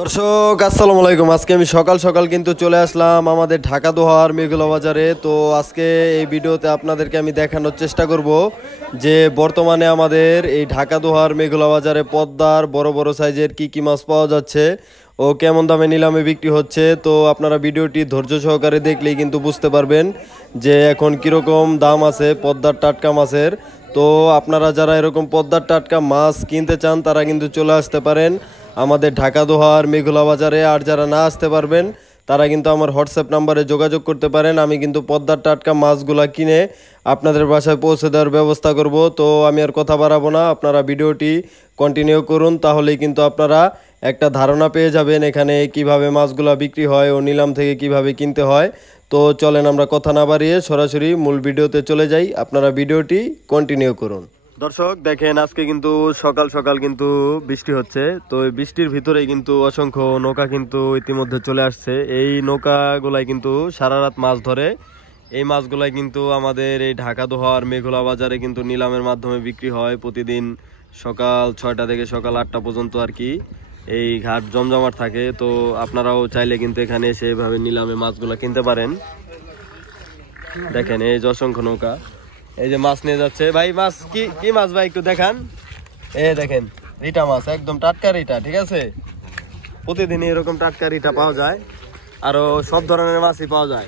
দর্শক আসসালামু আলাইকুম। আজকে আমি সকাল সকাল কিন্তু চলে আসলাম আমাদের ঢাকা দোহার মেঘলা বাজারে। তো আজকে এই ভিডিওতে আপনাদেরকে আমি দেখানোর চেষ্টা করব যে বর্তমানে আমাদের এই ঢাকা দোহার মেঘলা বাজারে পদ্মার বড় বড় সাইজের কি মাছ পাওয়া যাচ্ছে ও কেমন দামে নিলামে বিক্রি হচ্ছে। তো আপনারা ভিডিওটি ধৈর্য সহকারে দেখলেই কিন্তু বুঝতে পারবেন যে এখন কীরকম দাম আছে পদ্মার টাটকা মাছের। তো আপনারা যারা এরকম পদ্মার টাটকা মাছ কিনতে চান তারা কিন্তু চলে আসতে পারেন আমাদের ঢাকা দোহার মেঘলা বাজারে। আর যারা না আসতে পারবেন তারা কিন্তু আমার হোয়াটসঅ্যাপ নাম্বারে যোগাযোগ করতে পারেন। আমি কিন্তু পদ্মার টাটকা মাছগুলা কিনে আপনাদের বাসায় পৌঁছে দেওয়ার ব্যবস্থা করব। তো আমি আর কথা বাড়াবো না, আপনারা ভিডিওটি কন্টিনিউ করুন, তাহলেই কিন্তু আপনারা একটা ধারণা পেয়ে যাবেন এখানে কিভাবে মাছগুলা বিক্রি হয় ও নিলাম থেকে কিভাবে কিনতে হয়। তো চলেন আমরা কথা না বাড়িয়ে সরাসরি মূল ভিডিওতে চলে যাই, আপনারা ভিডিওটি কন্টিনিউ করুন। দর্শক দেখেন আজকে কিন্তু সকাল সকাল কিন্তু বৃষ্টি হচ্ছে। তো এই বৃষ্টির ভিতরেই কিন্তু অসংখ্য নৌকা কিন্তু ইতিমধ্যে চলে আসছে। এই নৌকাগুলাই কিন্তু সারা রাত মাছ ধরে। এই মাছগুলাই কিন্তু আমাদের এই ঢাকা দোহার মেঘলা বাজারে কিন্তু নিলামের মাধ্যমে বিক্রি হয় প্রতিদিন সকাল 6টা থেকে সকাল 8টা পর্যন্ত আর কি এই ঘাট জমজমাট থাকে। তো আপনারাও চাইলে কিন্তু এখানে এসে এইভাবে নিলামে মাছগুলা কিনতে পারেন। দেখেন এই যে অসংখ্য নৌকা, এই যে মাছ নিয়ে যাচ্ছে। ভাই মাছ কি মাছ ভাই একটু দেখান। এই দেখেন রিটা মাছ, একদম টাটকা রিটা, ঠিক আছে। প্রতিদিন এরকম টাটকা রিটা পাওয়া যায়, আরো সব ধরনের মাছই পাওয়া যায়।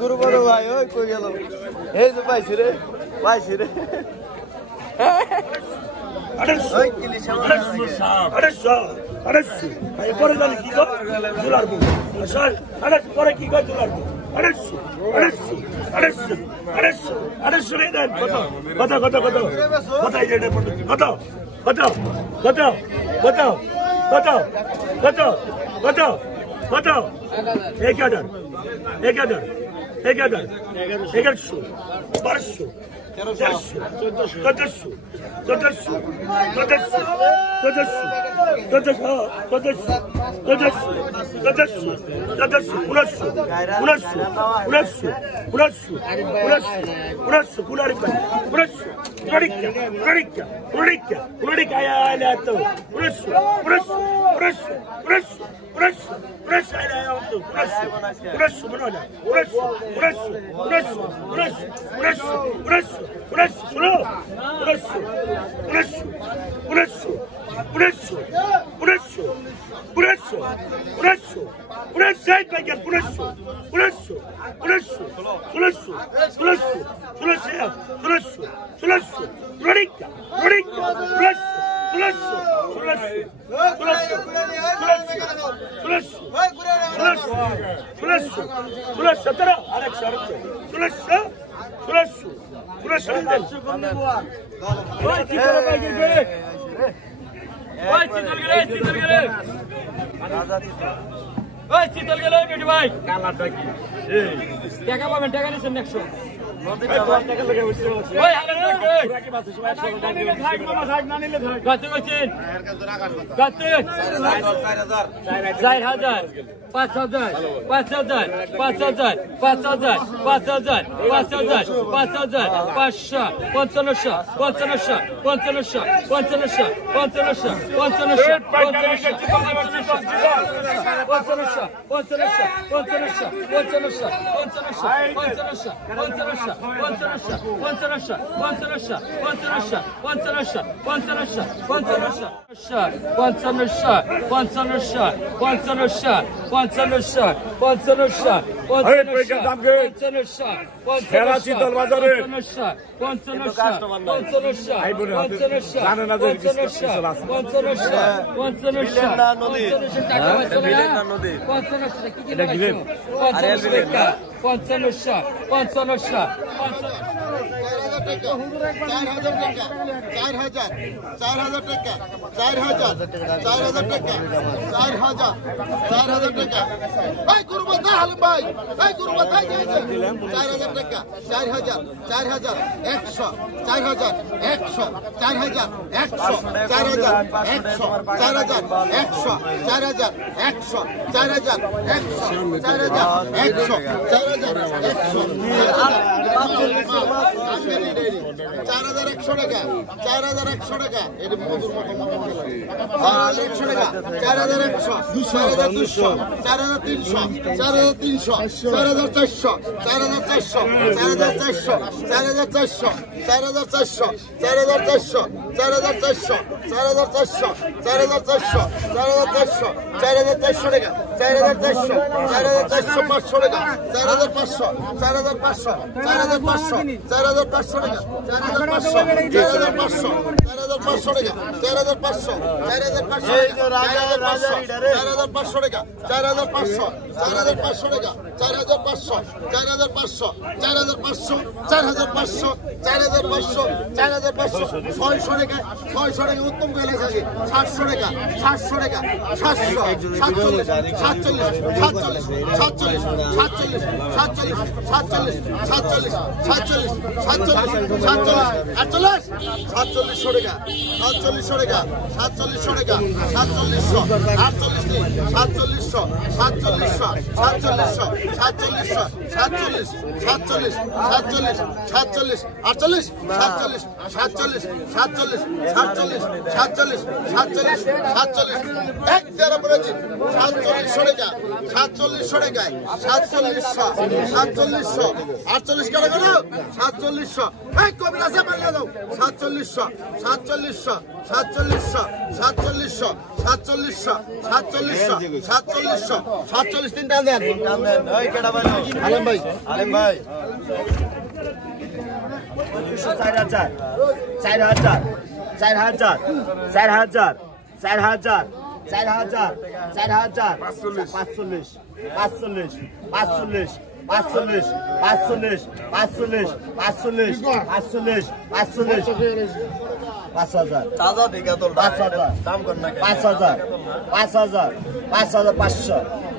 গুরু বড় ভাই ওই কই গেল? এই যে পাইছি রে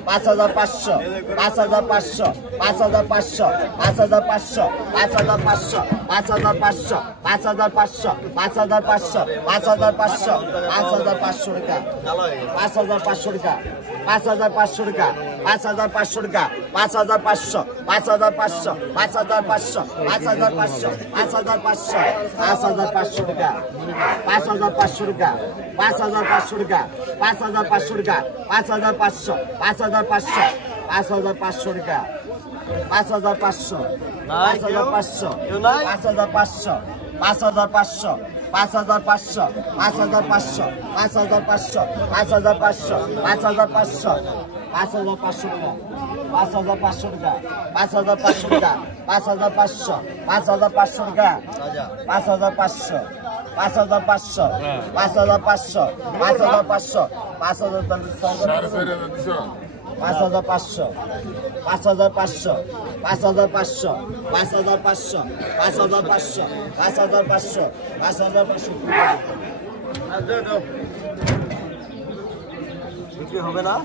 5500 5500 5500 5500 5500 5500 5500 5500 5500 5500 টাকা 5500 টাকা 5500 টাকা 5500 টাকা 5500 5500 5500 5500 5500 5500 টাকা 5500 টাকা 5500 টাকা 5500 টাকা 5500 5500 5500 টাকা 5500 5500 5500 5500 5500 5500 5500 5500 5500 5500 টাকা 5500 টাকা 5500 টাকা 5500 5500 টাকা 5500 5500 5500 5500 5500 5500 5500 5500 5500 5500 5500 বিক্রি হবে না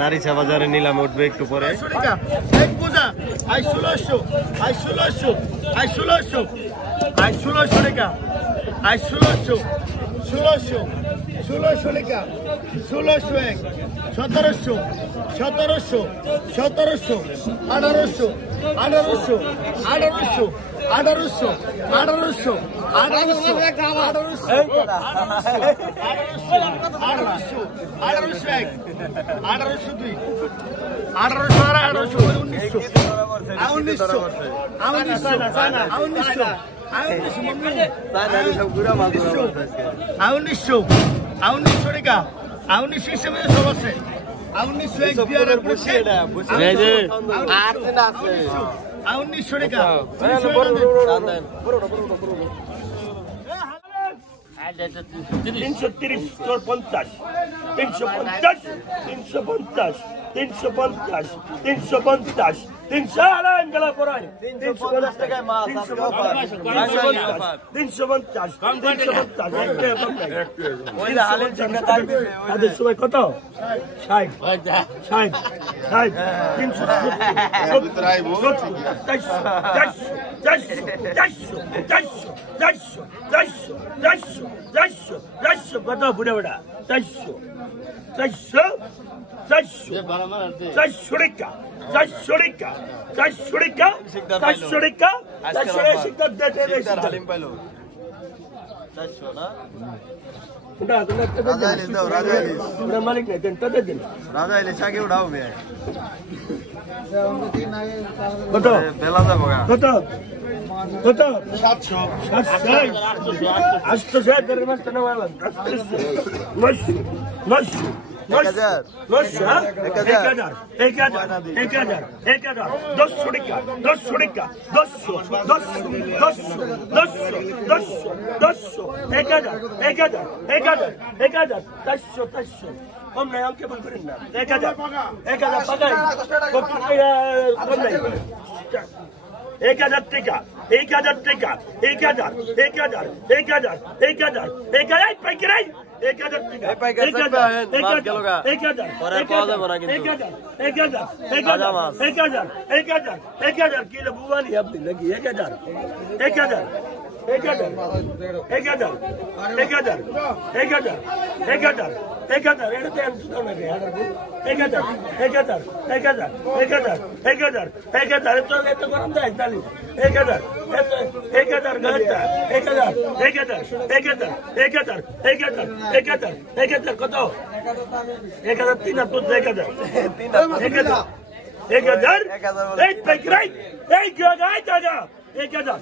নারীছা বাজারে নিলাম উঠবে একটু পরে 1000 টাকা 1000 টাকা 1000 1000 1000 1000 1000 পাইকারি 1000 টাকা 1000 কিলো বুয়ানি আপনি নাকি 1000 1000 1000 1000 এটা দেন শুনো না 1000 তো এত গরম দেয় তাহলে 1000 কত 1000 তিন তো 1000 এই পাইকারি এই গায় দাদা 1000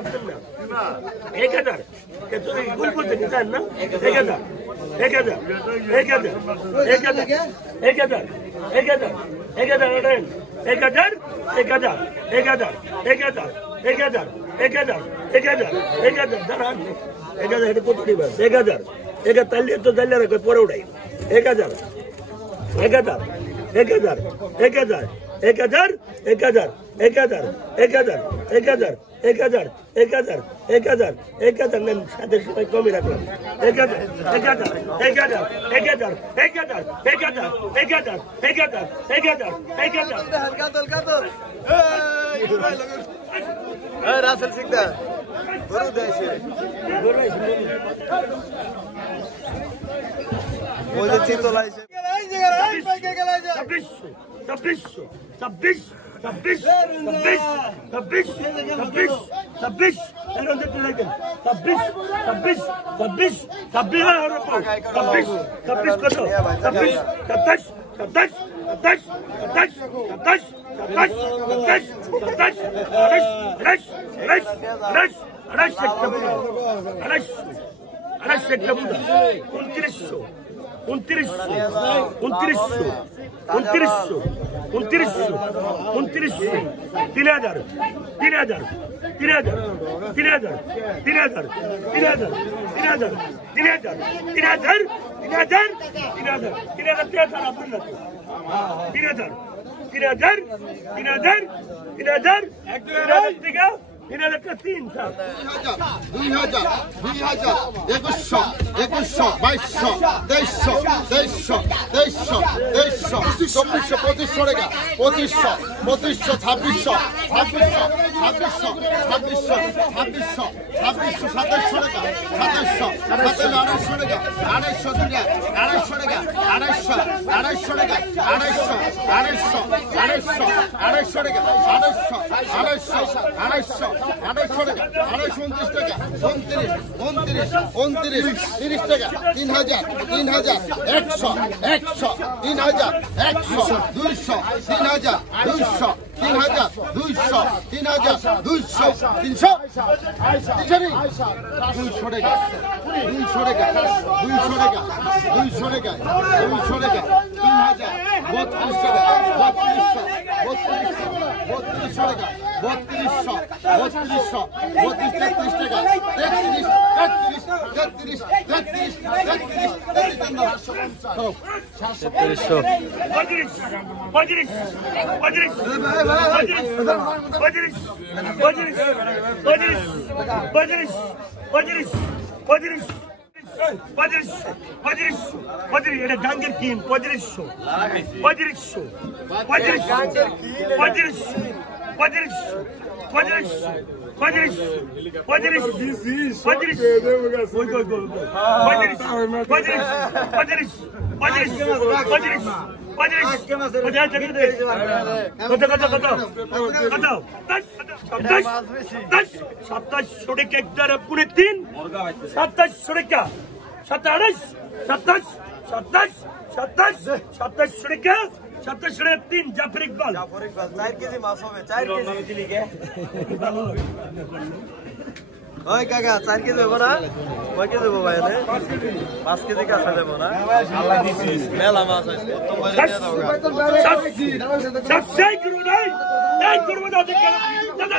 আব্দুল্লাহ 1000 তুই গুল করতে নিতেন না 1000 পরে উঠাই 1000 1000 1000 1000 1000 1000 নেন সাথে সময় কমই রাখলাম 1000 1000 1000 1000 1000 1000 1000 1000 1000 1000 কাতল এই রাসেল সিকদার গরু দেয়ছে ওই যে চিতলাইছে এই জায়গায় এই পাইকে গেলাই যা 26 এটা গাঙ্গের কিন 27 জাফর ইকবাল 4 কেজি মাছ হবে 4 কেজি ওই কাকা 4 কেজি হবে না কয় কেজি হবে ভাই এনে 5 কেজি কাঁচা দেব না আল্লাহ দিছিস মেলা মাছ আছে তোমার দিয়ে দাও সবসাই করব নাই এই করব না দেখে দাদা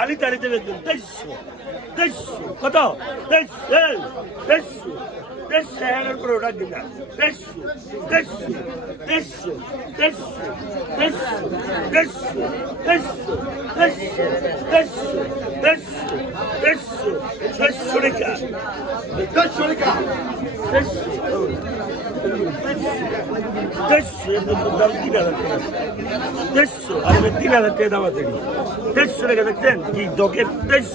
আলি তারি দেবে 23 কত 23 করে ওটা দিন 3,000 টাকা দাম আছে 150 টাকা দেখছেন কি ডকের 23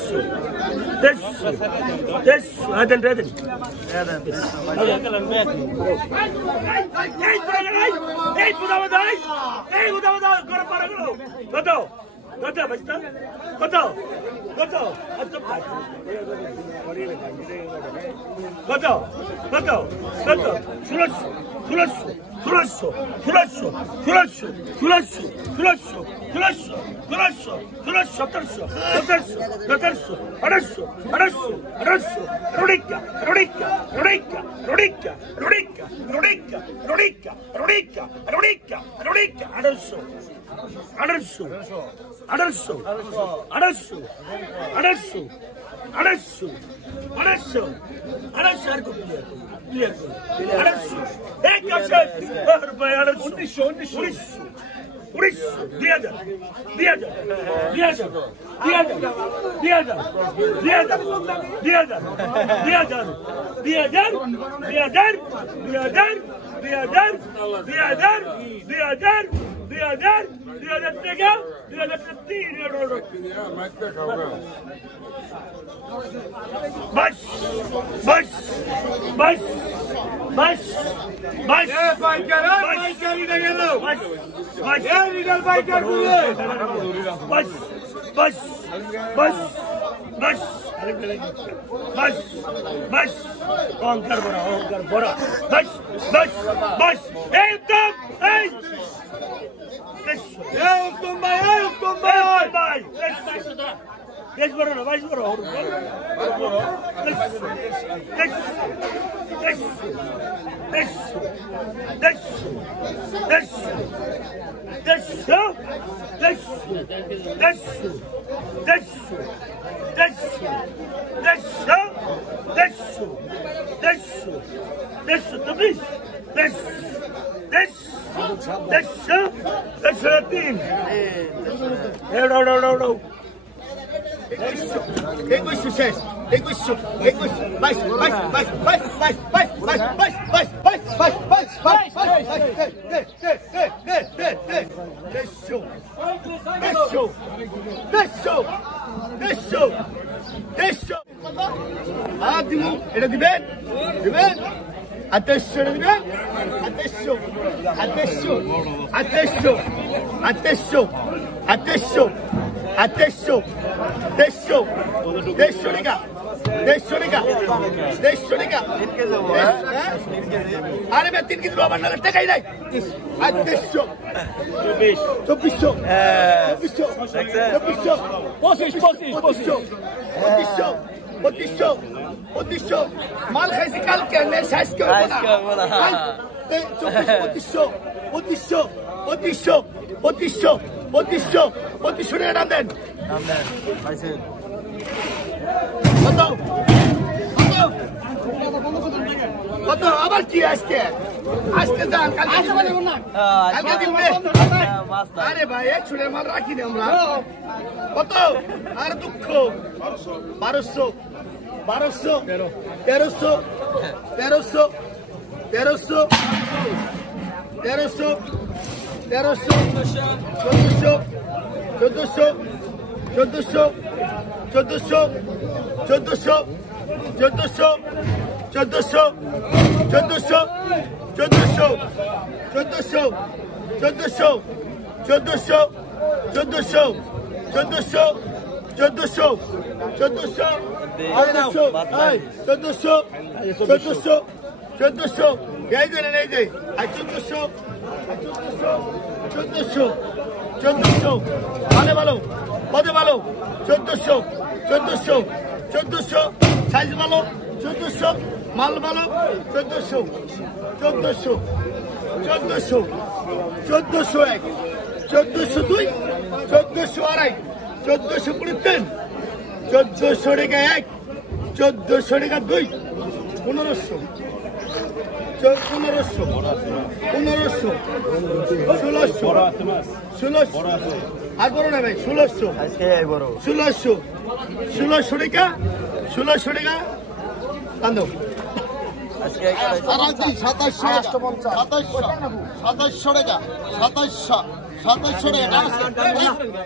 2700 টাকা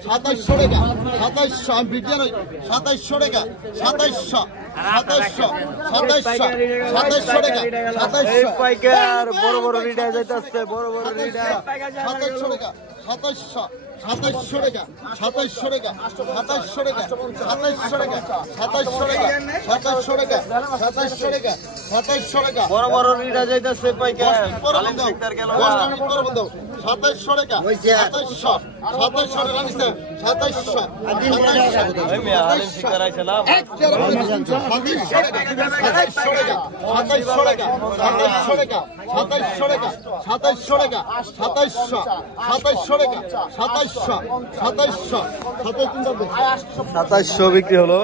2700 টাকা 2700 আমি ভিডিও নই 2700 টাকা 2700 টাকা 2700 পাইকার বড় বড় রিডা যাইতাছে বড় বড় রিডা 2700 টাকা 2700 টাকা 2700 টাকা 2700 টাকা 2700 টাকা 2700 টাকা 2700 টাকা 2700 টাকা 2700 টাকা বড় বড় রিডা যাইতাছে পাইকার আলিম সেক্টর গেল 2700 টাকা 2700 টাকা নিছে 2700 এই মে আলিম সেক্টর আইছে না 2700 টাকা 2700 টাকা 2700 টাকা 2700 টাকা 2700 টাকা 2700 টাকা 2700 বিক্রি হলো।